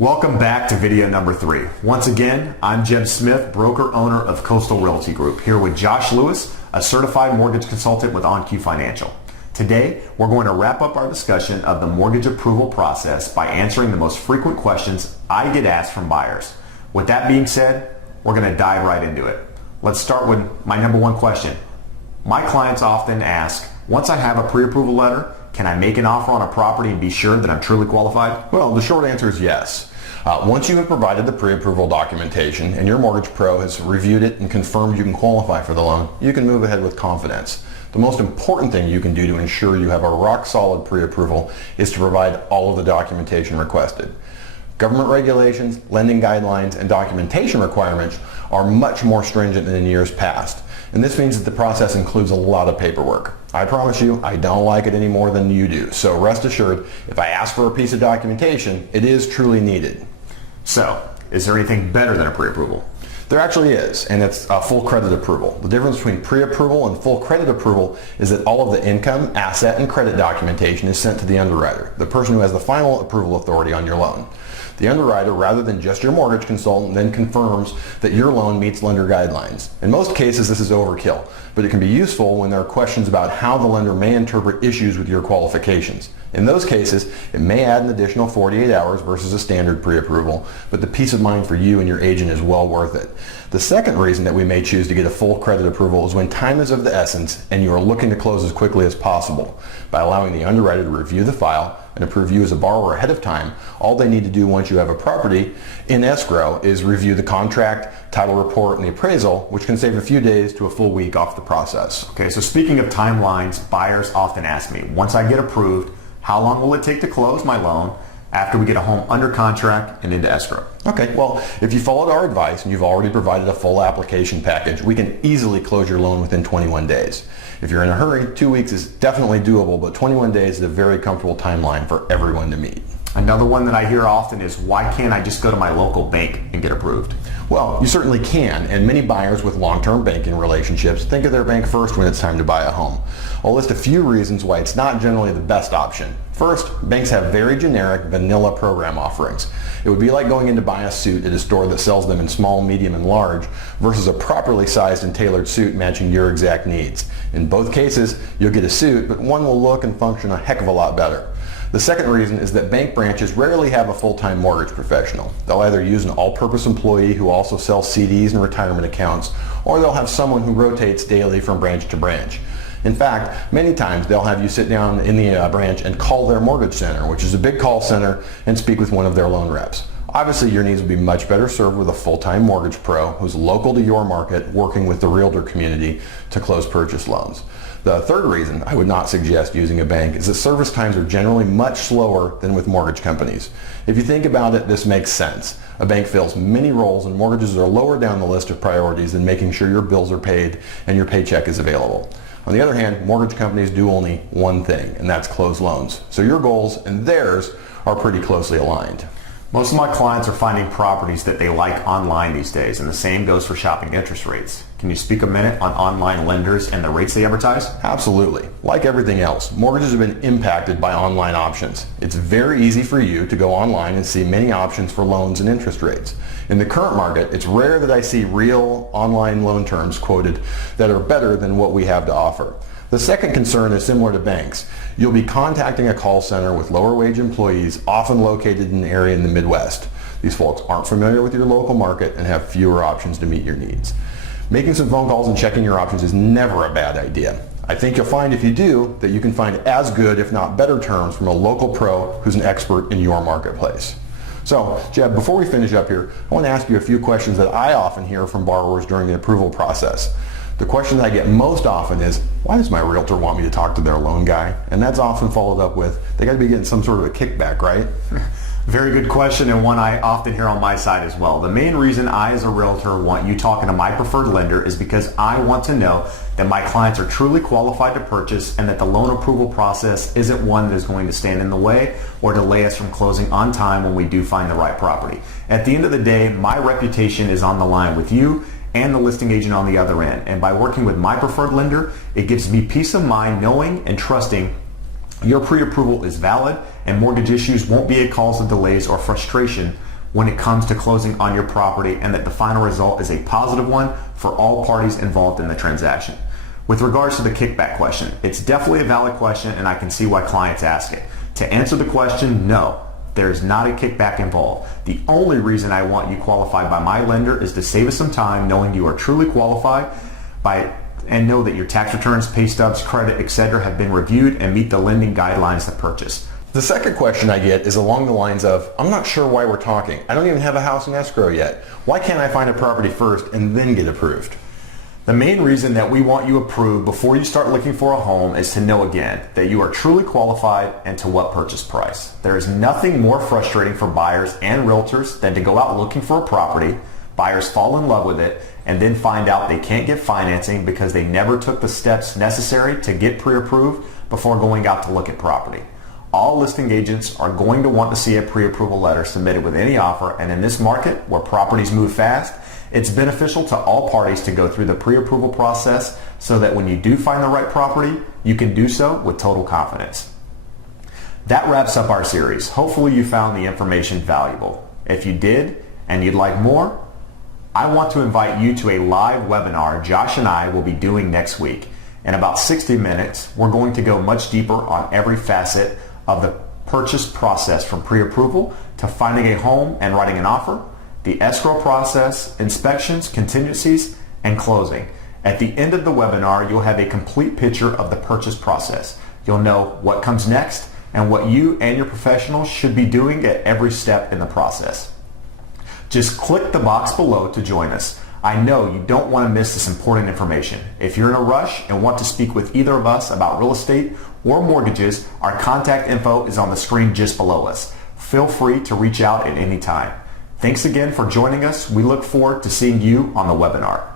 Welcome back to video number 3. Once again, I'm Jeb Smith, broker owner of Coastal Realty Group, here with Josh Lewis, a certified mortgage consultant with OnQ Financial. Today, we're going to wrap up our discussion of the mortgage approval process by answering the most frequent questions I get asked from buyers. With that being said, we're going to dive right into it. Let's start with my number one question. My clients often ask, once I have a pre-approval letter, can I make an offer on a property and be sure that I'm truly qualified? Well, the short answer is yes. Once you have provided the pre-approval documentation and your mortgage pro has reviewed it and confirmed you can qualify for the loan, you can move ahead with confidence. The most important thing you can do to ensure you have a rock-solid pre-approval is to provide all of the documentation requested. Government regulations, lending guidelines, and documentation requirements are much more stringent than in years past. And this means that the process includes a lot of paperwork. I promise you, I don't like it any more than you do. So rest assured, if I ask for a piece of documentation, it is truly needed. So, is there anything better than a pre-approval? There actually is, and it's a full credit approval. The difference between pre-approval and full credit approval is that all of the income, asset, and credit documentation is sent to the underwriter, the person who has the final approval authority on your loan. The underwriter, rather than just your mortgage consultant, then confirms that your loan meets lender guidelines. In most cases, this is overkill, but it can be useful when there are questions about how the lender may interpret issues with your qualifications. In those cases, it may add an additional 48 hours versus a standard pre-approval, but the peace of mind for you and your agent is well worth it. The second reason that we may choose to get a full credit approval is when time is of the essence and you are looking to close as quickly as possible. By allowing the underwriter to review the file and approve you as a borrower ahead of time, all they need to do once you have a property in escrow is review the contract, title report, and the appraisal, which can save a few days to a full week off the process. Okay, so speaking of timelines, buyers often ask me, once I get approved, how long will it take to close my loan after we get a home under contract and into escrow? Okay, well, if you followed our advice and you've already provided a full application package, we can easily close your loan within 21 days. If you're in a hurry, 2 weeks is definitely doable, but 21 days is a very comfortable timeline for everyone to meet. Another one that I hear often is, why can't I just go to my local bank and get approved? Well, you certainly can, and many buyers with long-term banking relationships think of their bank first when it's time to buy a home. I'll list a few reasons why it's not generally the best option. First, banks have very generic vanilla program offerings. It would be like going in to buy a suit at a store that sells them in small, medium, and large versus a properly sized and tailored suit matching your exact needs. In both cases, you'll get a suit, but one will look and function a heck of a lot better. The second reason is that bank branches rarely have a full-time mortgage professional. They'll either use an all-purpose employee who also sells CDs and retirement accounts, or they'll have someone who rotates daily from branch to branch. In fact, many times they'll have you sit down in the branch and call their mortgage center, which is a big call center, and speak with one of their loan reps. Obviously, your needs will be much better served with a full-time mortgage pro who's local to your market, working with the realtor community to close purchase loans. The third reason I would not suggest using a bank is that service times are generally much slower than with mortgage companies. If you think about it, this makes sense. A bank fills many roles and mortgages are lower down the list of priorities than making sure your bills are paid and your paycheck is available. On the other hand, mortgage companies do only one thing, and that's close loans. So your goals and theirs are pretty closely aligned. Most of my clients are finding properties that they like online these days, and the same goes for shopping interest rates. Can you speak a minute on online lenders and the rates they advertise? Absolutely. Like everything else, mortgages have been impacted by online options. It's very easy for you to go online and see many options for loans and interest rates. In the current market, it's rare that I see real online loan terms quoted that are better than what we have to offer. The second concern is similar to banks. You'll be contacting a call center with lower wage employees, often located in an area in the Midwest. These folks aren't familiar with your local market and have fewer options to meet your needs. Making some phone calls and checking your options is never a bad idea. I think you'll find if you do that you can find as good, if not better, terms from a local pro who's an expert in your marketplace. So, Jeb, before we finish up here, I want to ask you a few questions that I often hear from borrowers during the approval process. The question that I get most often is, why does my realtor want me to talk to their loan guy? And that's often followed up with, they got to be getting some sort of a kickback, right? Very good question, and one I often hear on my side as well. The main reason I, as a realtor, want you talking to my preferred lender is because I want to know that my clients are truly qualified to purchase and that the loan approval process isn't one that is going to stand in the way or delay us from closing on time when we do find the right property. At the end of the day, my reputation is on the line with you and the listing agent on the other end. And by working with my preferred lender, it gives me peace of mind knowing and trusting Your pre-approval is valid, and mortgage issues won't be a cause of delays or frustration when it comes to closing on your property, and that the final result is a positive one for all parties involved in the transaction. With regards to the kickback question, it's definitely a valid question, and I can see why clients ask it. To answer the question, no, there is not a kickback involved. The only reason I want you qualified by my lender is to save us some time knowing you are truly qualified and know that your tax returns, pay stubs, credit, etc. have been reviewed and meet the lending guidelines to purchase. The second question I get is along the lines of, I'm not sure why we're talking. I don't even have a house in escrow yet. Why can't I find a property first and then get approved? The main reason that we want you approved before you start looking for a home is to know again that you are truly qualified and to what purchase price. There is nothing more frustrating for buyers and realtors than to go out looking for a property, buyers fall in love with it, and then find out they can't get financing because they never took the steps necessary to get pre-approved before going out to look at property. All listing agents are going to want to see a pre-approval letter submitted with any offer, and in this market where properties move fast, it's beneficial to all parties to go through the pre-approval process so that when you do find the right property, you can do so with total confidence. That wraps up our series. Hopefully you found the information valuable. If you did and you'd like more, I want to invite you to a live webinar Josh and I will be doing next week. In about 60 minutes, we're going to go much deeper on every facet of the purchase process, from pre-approval to finding a home and writing an offer, the escrow process, inspections, contingencies, and closing. At the end of the webinar, you'll have a complete picture of the purchase process. You'll know what comes next and what you and your professionals should be doing at every step in the process. Just click the box below to join us. I know you don't want to miss this important information. If you're in a rush and want to speak with either of us about real estate or mortgages, our contact info is on the screen just below us. Feel free to reach out at any time. Thanks again for joining us. We look forward to seeing you on the webinar.